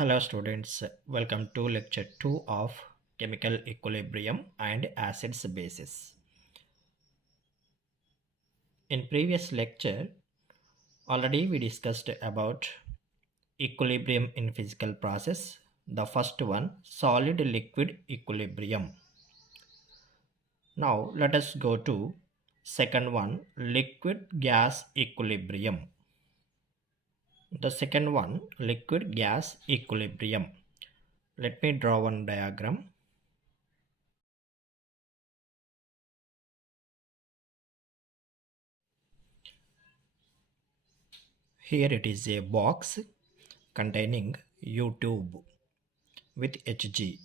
Hello students, welcome to lecture 2 of chemical equilibrium and acids bases. In previous lecture, already we discussed about equilibrium in physical process. The first one, solid liquid equilibrium. Now let us go to second one, liquid gas equilibrium. The second one, liquid gas equilibrium. Let me draw one diagram. Here it is a box containing U tube with Hg,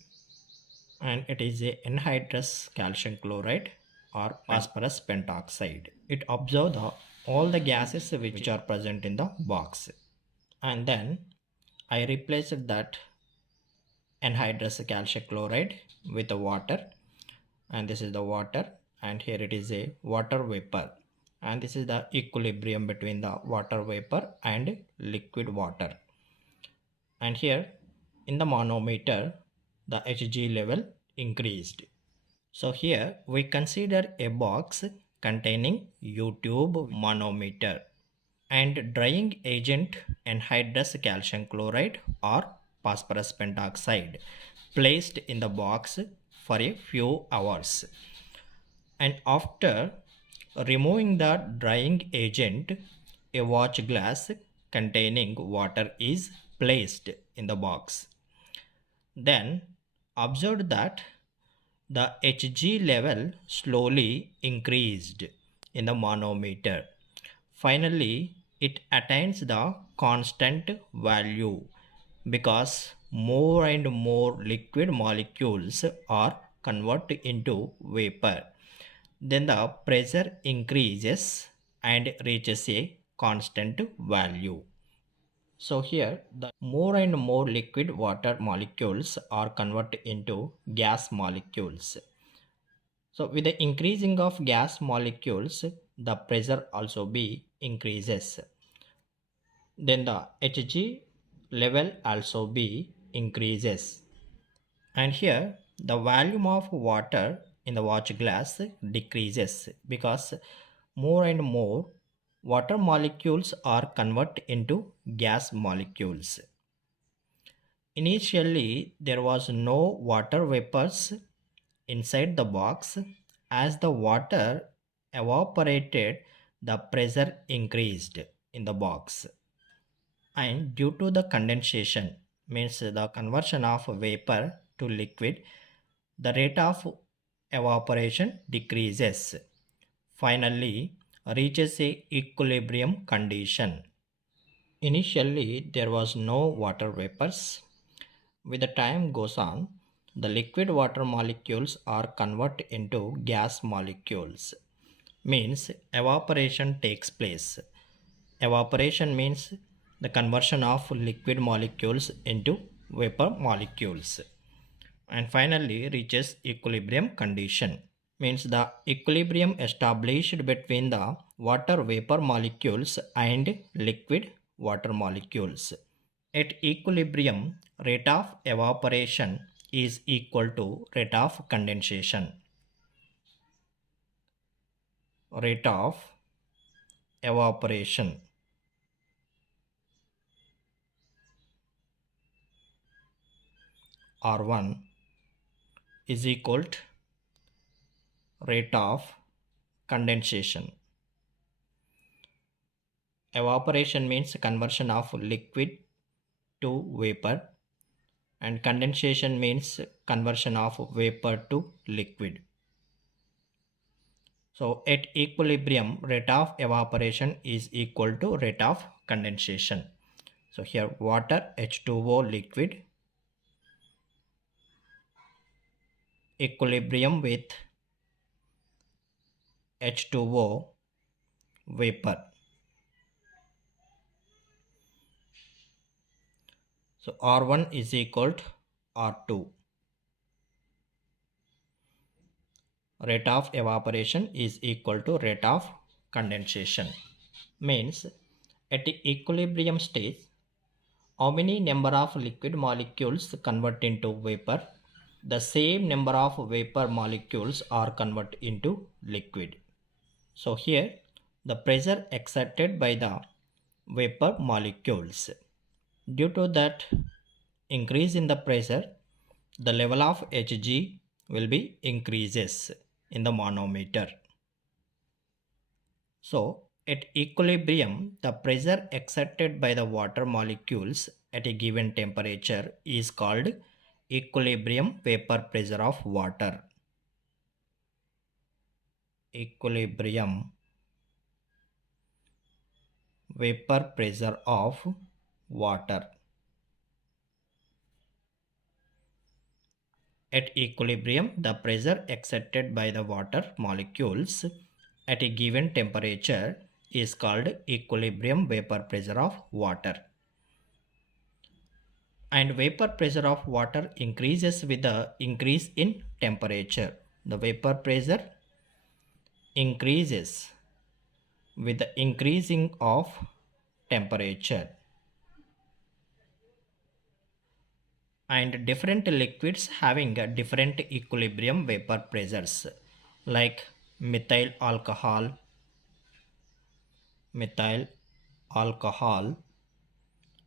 and it is a anhydrous calcium chloride or phosphorus pentoxide. It absorbs all the gases which are present in the box, and then I replaced that anhydrous calcium chloride with the water, and this is the water, and here it is a water vapor, and this is the equilibrium between the water vapor and liquid water. And here in the manometer the Hg level increased. So here we consider a box containing U-tube manometer and drying agent anhydrous calcium chloride or phosphorus pentoxide placed in the box for a few hours. And after removing the drying agent, a watch glass containing water is placed in the box. Then observed that the Hg level slowly increased in the manometer. Finally, it attains the constant value because more and more liquid molecules are converted into vapor. Then the pressure increases and reaches a constant value. So here the more and more liquid water molecules are converted into gas molecules. So with the increasing of gas molecules, the pressure also be increases. Then the Hg level also be increases. And here the volume of water in the watch glass decreases because more and more water molecules are converted into gas molecules. Initially, there was no water vapors inside the box. As the water evaporated, the pressure increased in the box. And due to the condensation, means the conversion of vapor to liquid, the rate of evaporation decreases. Finally, reaches a equilibrium condition. Initially, there was no water vapors. With the time goes on, the liquid water molecules are converted into gas molecules. Means evaporation takes place. Evaporation means the conversion of liquid molecules into vapor molecules. And finally reaches equilibrium condition. Means the equilibrium established between the water vapor molecules and liquid water molecules. At equilibrium, rate of evaporation is equal to rate of condensation. Rate of evaporation R1 is equal to rate of condensation. Evaporation means conversion of liquid to vapor, and condensation means conversion of vapor to liquid. So at equilibrium, rate of evaporation is equal to rate of condensation. So here water H2O liquid equilibrium with H2O vapor. So R1 is equal to R2. Rate of evaporation is equal to rate of condensation. Means at the equilibrium stage, how many number of liquid molecules convert into vapor? The same number of vapor molecules are converted into liquid. So here the pressure exerted by the vapor molecules, due to that increase in the pressure, the level of Hg will be increases in the manometer. So at equilibrium, the pressure exerted by the water molecules at a given temperature is called equilibrium vapor pressure of water. Equilibrium vapor pressure of water. At equilibrium, the pressure exerted by the water molecules at a given temperature is called equilibrium vapor pressure of water. And vapor pressure of water increases with the increase in temperature. The vapor pressure increases with the increasing of temperature. And different liquids having a different equilibrium vapor pressures, like methyl alcohol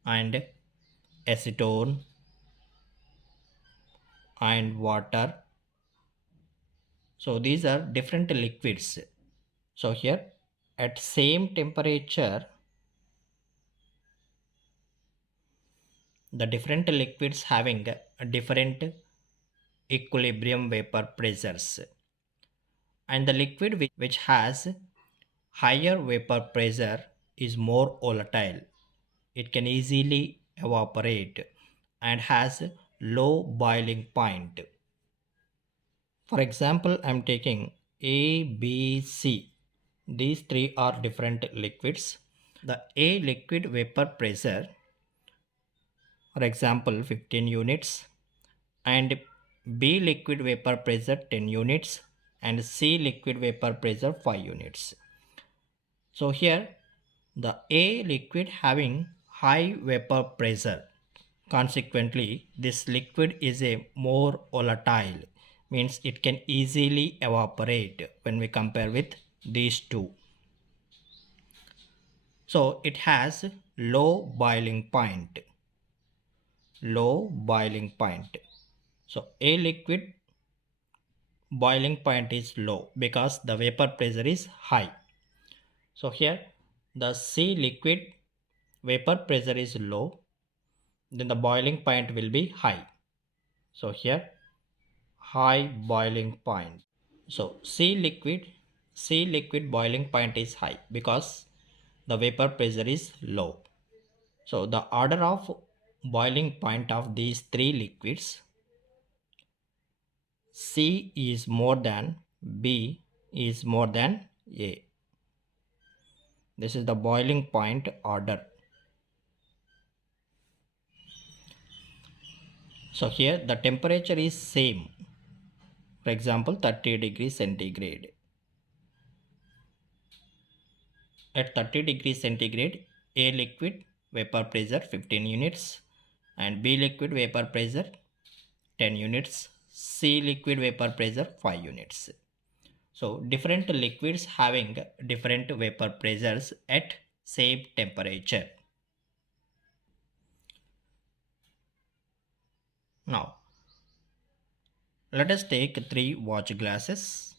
and acetone and water. So these are different liquids. So here at same temperature, the different liquids having a different equilibrium vapor pressures, and the liquid which has higher vapor pressure is more volatile. It can easily evaporate and has low boiling point. For example, I am taking A, B, C. These three are different liquids. The A liquid vapor pressure, for example, 15 units, and B liquid vapor pressure 10 units, and C liquid vapor pressure 5 units. So here the A liquid having high vapor pressure, consequently this liquid is a more volatile, means it can easily evaporate when we compare with these two. So it has low boiling point. So A liquid boiling point is low because the vapor pressure is high. So here the C liquid vapor pressure is low, then the boiling point will be high. So here high boiling point. So C liquid boiling point is high because the vapor pressure is low. So the order of boiling point of these three liquids, C is more than B is more than A. This is the boiling point order. So here the temperature is same. For example, 30 degrees centigrade. At 30 degrees centigrade, A liquid vapor pressure 15 units and B liquid vapor pressure 10 units, C liquid vapor pressure 5 units. So different liquids having different vapor pressures at same temperature. Now let us take three watch glasses.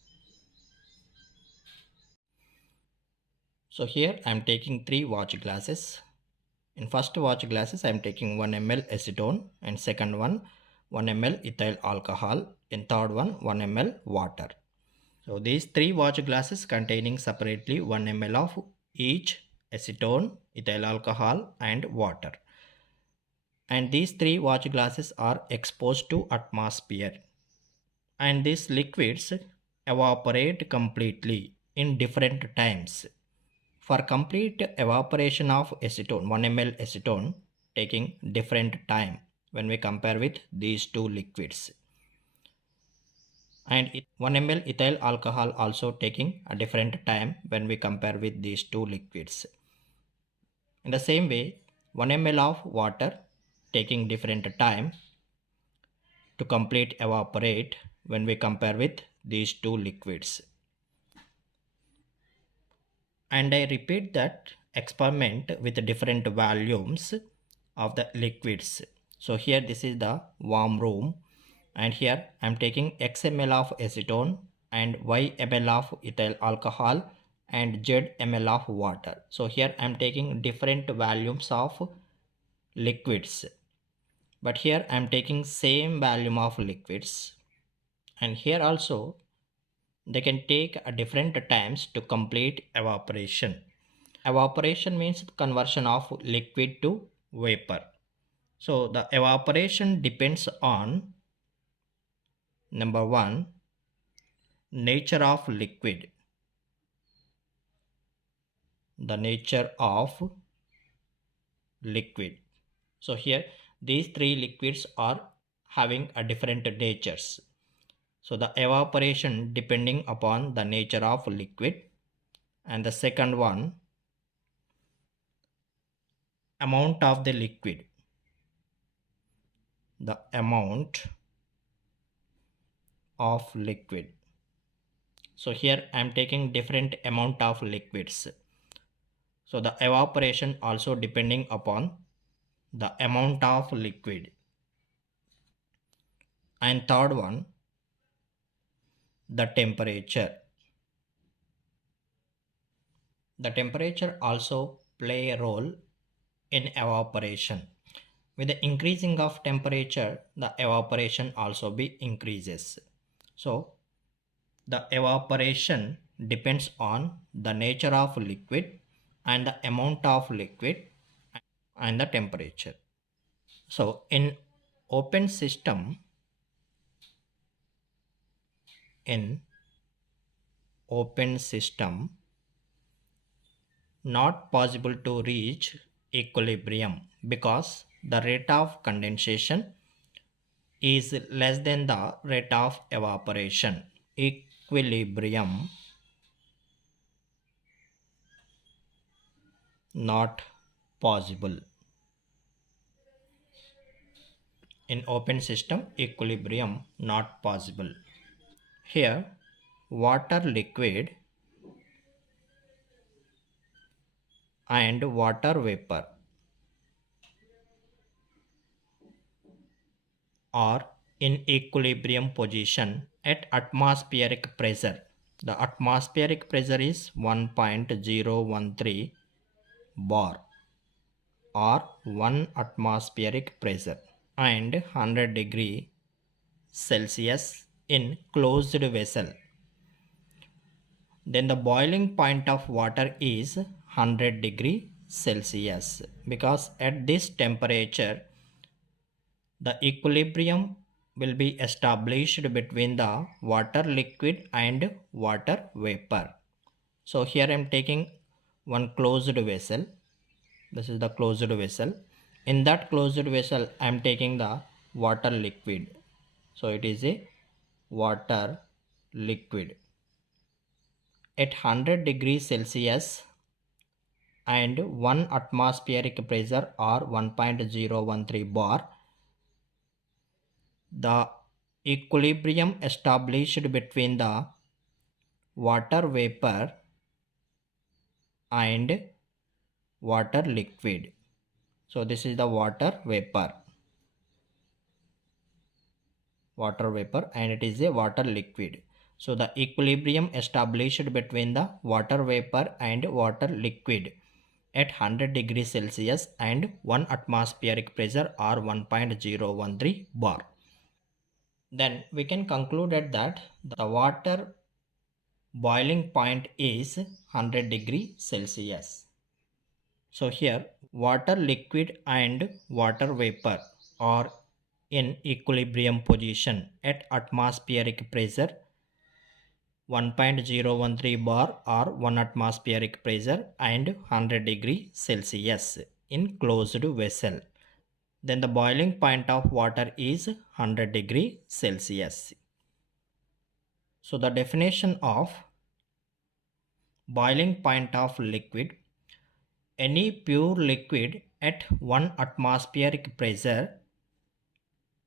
So here I am taking three watch glasses. In first watch glasses I am taking 1 ml acetone, and second one 1 ml ethyl alcohol, in third one 1 ml water. So these three watch glasses containing separately 1 ml of each acetone, ethyl alcohol and water. And these three watch glasses are exposed to atmosphere, and these liquids evaporate completely in different times. For complete evaporation of acetone, 1 ml acetone taking different time when we compare with these two liquids. And 1 ml ethyl alcohol also taking a different time when we compare with these two liquids. In the same way, 1 ml of water taking different time to complete evaporate when we compare with these two liquids. And I repeat that experiment with different volumes of the liquids. So here this is the warm room, and here I am taking x ml of acetone and y ml of ethyl alcohol and z ml of water. So here I am taking different volumes of liquids, but here I am taking same volume of liquids, and here also they can take a different times to complete evaporation. Evaporation means conversion of liquid to vapor. So the evaporation depends on number one, nature of liquid. The nature of liquid. So here these three liquids are having a different natures. So the evaporation depending upon the nature of liquid. And the second one, amount of the liquid. The amount of liquid. So here I am taking different amount of liquids. So the evaporation also depending upon the amount of liquid. And third one, the temperature. The temperature also play a role in evaporation. With the increasing of temperature, the evaporation also be increases. So the evaporation depends on the nature of liquid and the amount of liquid and the temperature. So in open system, in open system, not possible to reach equilibrium because the rate of condensation is less than the rate of evaporation. Equilibrium not possible. In open system, equilibrium not possible. Here water liquid and water vapor are in equilibrium position at atmospheric pressure. The atmospheric pressure is 1.013 bar or 1 atmospheric pressure and 100 degree Celsius in closed vessel. Then the boiling point of water is 100 degree Celsius because at this temperature the equilibrium will be established between the water liquid and water vapor. So here I am taking one closed vessel. This is the closed vessel. In that closed vessel I am taking the water liquid. So it is a water liquid. At 100 degrees Celsius and 1 atmospheric pressure or 1.013 bar, the equilibrium established between the water vapor and water liquid. So this is the water vapor and it is a water liquid. So the equilibrium established between the water vapor and water liquid at 100 degrees Celsius and 1 atmospheric pressure or 1.013 bar. Then we can conclude that the water boiling point is 100 degree Celsius. So here water liquid and water vapor are in equilibrium position at atmospheric pressure 1.013 bar or 1 atmospheric pressure and 100 degree Celsius in closed vessel. Then the boiling point of water is 100 degree Celsius. So the definition of boiling point of liquid: any pure liquid at 1 atmospheric pressure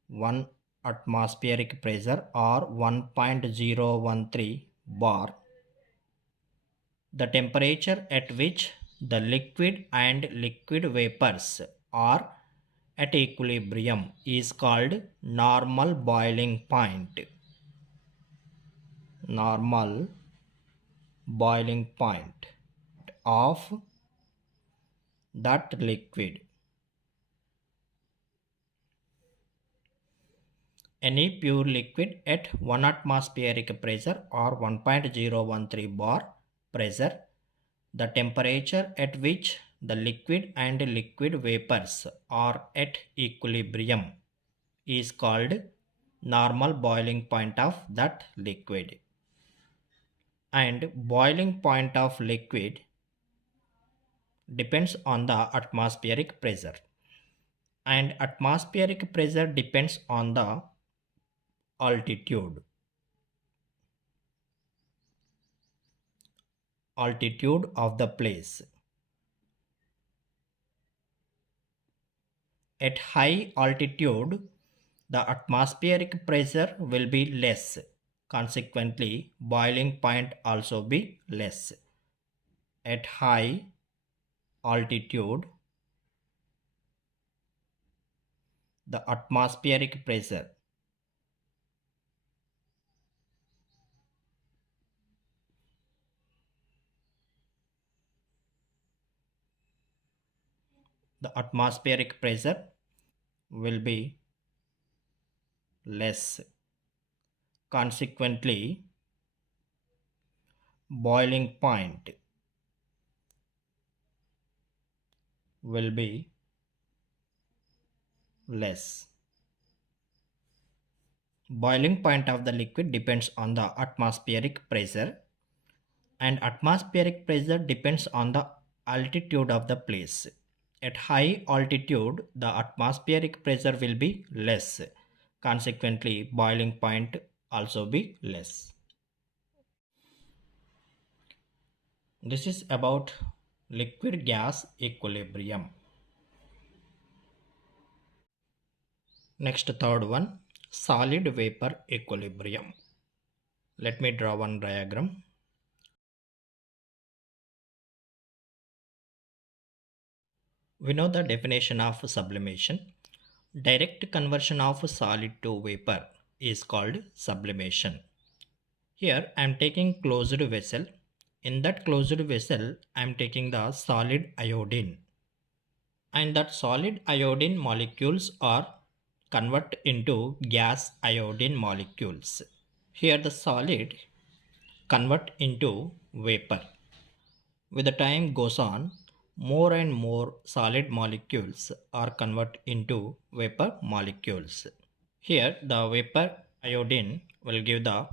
or 1.013 bar, the temperature at which the liquid and liquid vapors are at equilibrium is called normal boiling point. Normal boiling point of that liquid. Any pure liquid at 1 atmospheric pressure or 1.013 bar pressure, the temperature at which the liquid and liquid vapors are at equilibrium is called normal boiling point of that liquid. And boiling point of liquid depends on the atmospheric pressure, and atmospheric pressure depends on the altitude of the place. At high altitude, the atmospheric pressure will be less. Consequently, boiling point also be less. At high altitude, the atmospheric pressure will be less. Consequently, boiling point will be less. Boiling point of the liquid depends on the atmospheric pressure, and atmospheric pressure depends on the altitude of the place. At high altitude, the atmospheric pressure will be less. Consequently, boiling point also be less. This is about liquid gas equilibrium. Next, third one, solid vapor equilibrium. Let me draw one diagram. We know the definition of sublimation. Direct conversion of solid to vapor is called sublimation. Here I am taking closed vessel. In that closed vessel, I am taking the solid iodine. And that solid iodine molecules are convert into gas iodine molecules. Here the solid convert into vapor. With the time goes on, more and more solid molecules are convert into vapor molecules. Here the vapor iodine will give the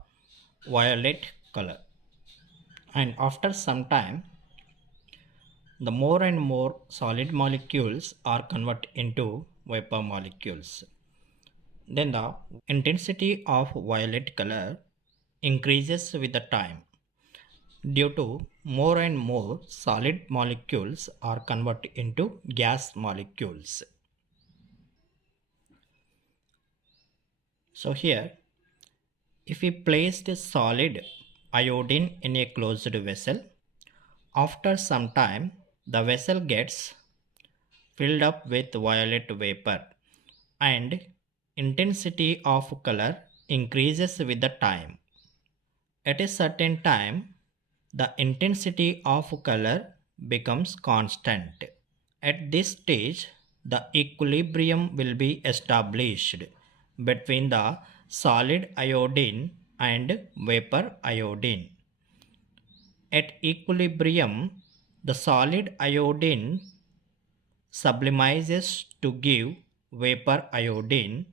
violet color, and after some time the more and more solid molecules are convert into vapor molecules. Then the intensity of violet color increases with the time due to more and more solid molecules are converted into gas molecules. So here, if we place the solid iodine in a closed vessel, after some time the vessel gets filled up with violet vapor, and intensity of color increases with the time. At a certain time, the intensity of color becomes constant. At this stage, the equilibrium will be established between the solid iodine and vapor iodine. At equilibrium, the solid iodine sublimizes to give vapor iodine,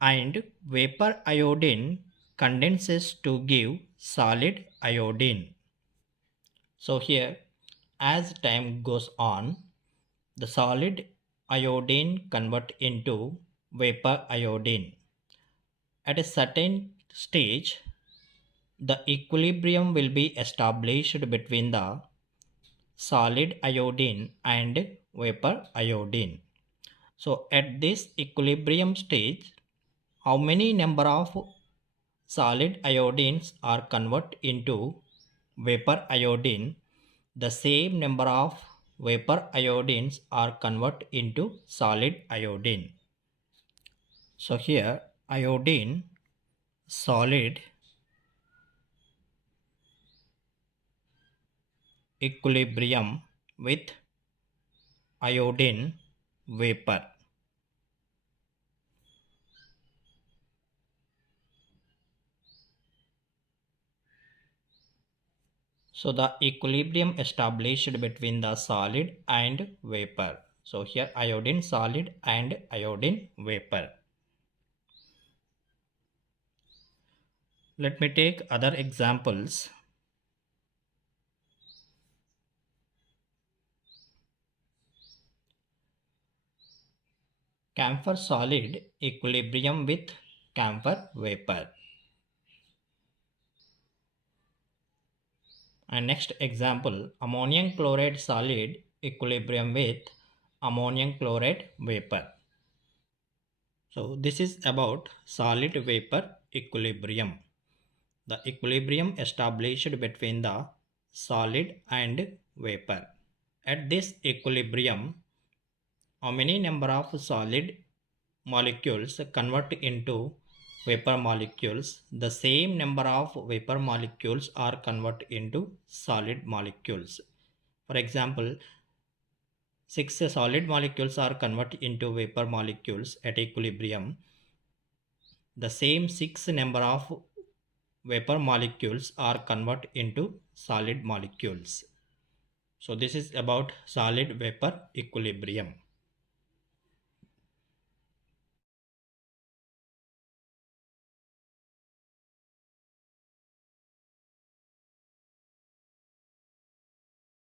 and vapor iodine condenses to give solid iodine. So here, as time goes on, the solid iodine convert into vapor iodine. At a certain stage, the equilibrium will be established between the solid iodine and vapor iodine. So at this equilibrium stage, how many number of solid iodines are converted into vapor iodine? The same number of vapor iodines are converted into solid iodine. So here iodine solid equilibrium with iodine vapor. So the equilibrium established between the solid and vapor. So here iodine solid and iodine vapor. Let me take other examples. Camphor solid equilibrium with camphor vapor. And next example, ammonium chloride solid equilibrium with ammonium chloride vapor. So this is about solid vapor equilibrium. The equilibrium established between the solid and vapor. At this equilibrium, how many number of solid molecules convert into vapor molecules? The same number of vapor molecules are converted into solid molecules. For example, 6 solid molecules are converted into vapor molecules at equilibrium. The same 6 number of vapor molecules are converted into solid molecules. So this is about solid vapor equilibrium.